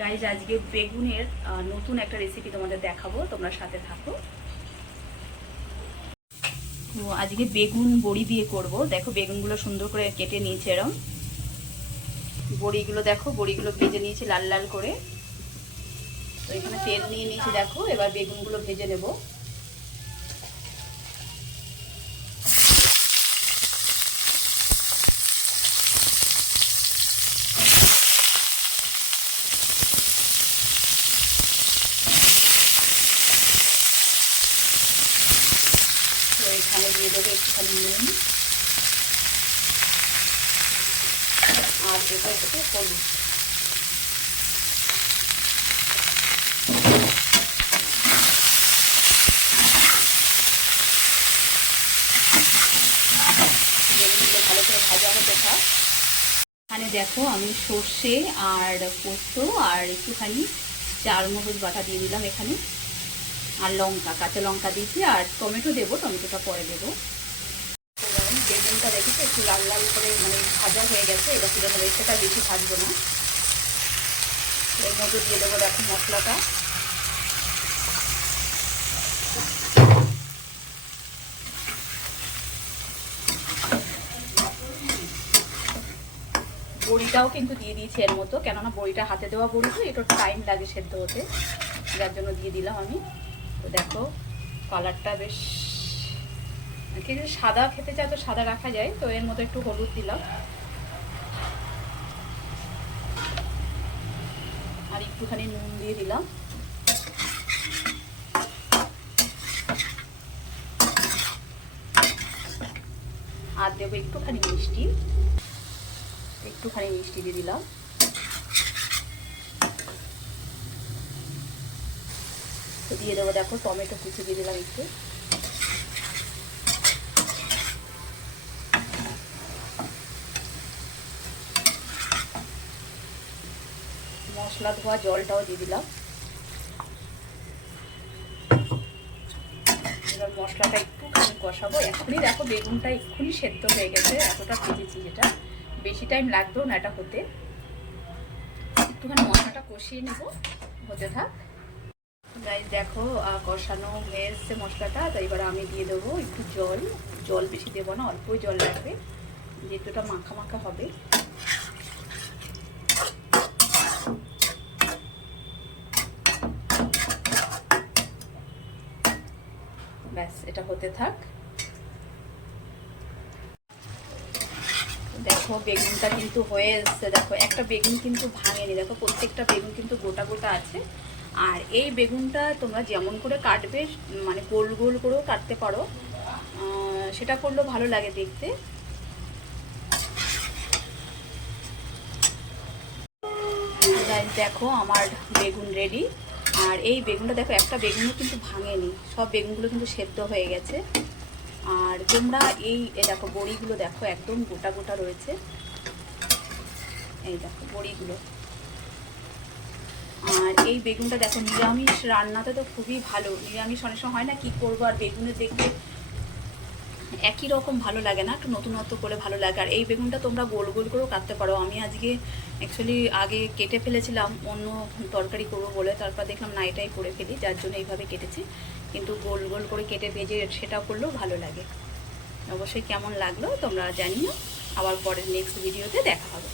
Guys আজকে বেগুনের নতুন একটা রেসিপি তোমাদের দেখাবো, তোমরা সাথে থাকো। তো আজকে বেগুন বড়ি দিয়ে করব। দেখো বেগুনগুলো সুন্দর করে কেটে নিয়েছি, এরম বড়িগুলো দেখো, বড়িগুলো ভেজে নিয়েছি লাল লাল করে। তো এখানে তেল নিয়ে নিয়েছি, দেখো এবার বেগুনগুলো ভেজে নেব। তো এখানে দিয়ে দেবো একটুখানি নুন আর দেবো একটু হলুদ। বেগুনগুলো ভালো করে ভাজা হতে থাক। এখানে দেখো আমি সর্ষে আর পোস্ত আর একটুখানি চারমগজ বাটা দিয়ে দিলাম এখানে, আর লঙ্কা, কাঁচা লঙ্কা দিয়েছি, আর টমেটো দেবো, টমেটোটা পরে দেবো। বেগুনটা দেখেছি একটু লাল লাল করে মানে ভাজা হয়ে গেছে, এটা তুলে নেবো, সেটা বেশি ভাজবো না। এর মধ্যে দিয়ে দেবো দেখো মশলাটা। বড়িটাও কিন্তু দিয়ে দিয়েছি এর মতো, কেননা বড়িটা হাতে দেওয়া বড়ি তো একটু টাইম লাগে সেদ্ধ হতে, যার জন্য দিয়ে দিলাম আমি। তো দেখো কালারটা বেশ, কেউ যদি সাদা খেতে চায় তো সাদা রাখা যায়। তো এর মধ্যে একটু হলুদ দিলাম আর একটুখানি নুন দিয়ে দিলাম। আর দেবো একটুখানি মিষ্টি, দিয়ে দিলাম। তো দিয়ে দেবো দেখো টমেটো কুচি দিয়ে দিলাম একটু। মশলা ধোয়া জলটাও দিয়ে দিলাম। এবার মশলাটা একটুখানি কষাবো। এখনই দেখো বেগুনটা এক্ষুনি সেদ্ধ হয়ে গেছে, এতটা ভেজেছি, যেটা বেশি টাইম লাগবেও না এটা হতে। একটুখানি মশলাটা কষিয়ে নেব, হতে থাক। গাইস দেখো কষানো হয়ে এসছে মশলাটা। তো এবার আমি দিয়ে দেবো একটু জল। জল বেশি দেবো না, অল্পই জল লাগবে, যেহেতু এটা মাখা মাখা হবে। ব্যাস এটা হতে থাক। দেখো বেগুনটা কিন্তু হয়ে এসছে, দেখো একটা বেগুন কিন্তু ভাঙেনি, দেখো প্রত্যেকটা বেগুন কিন্তু গোটা গোটা আছে। আর এই বেগুনটা তোমরা যেমন করে কাটবে, মানে গোল গোল করেও কাটতে পারো, সেটা করলেও ভালো লাগে দেখতে। দেখো আমার বেগুন রেডি। আর এই বেগুনটা দেখো একটা বেগুনও কিন্তু ভাঙেনি, সব বেগুনগুলো কিন্তু সেদ্ধ হয়ে গেছে। আর তোমরা এই দেখো বড়িগুলো দেখো একদম গোটা গোটা রয়েছে, এই দেখো বড়িগুলো। আর এই বেগুনটা দেখো নিরামিষ রান্নাতে তো খুবই ভালো। নিরামিষ অনেক সময় হয় না কি করবো, আর বেগুনের দেখতে একই রকম ভালো লাগে না, একটু নতুনত্ব করে ভালো লাগে। আর এই বেগুনটা তোমরা গোল গোল করেও কাটতে পারো। আমি আজকে অ্যাকচুয়ালি আগে কেটে ফেলেছিলাম অন্য তরকারি করবো বলে, তারপর দেখলাম না এটাই করে ফেলি, যার জন্য এইভাবে কেটেছি। কিন্তু গোল গোল করে কেটে ভেজে সেটা করলেও ভালো লাগে। অবশ্যই কেমন লাগলো তোমরা জানিও। আবার পরের নেক্সট ভিডিওতে দেখা হবে।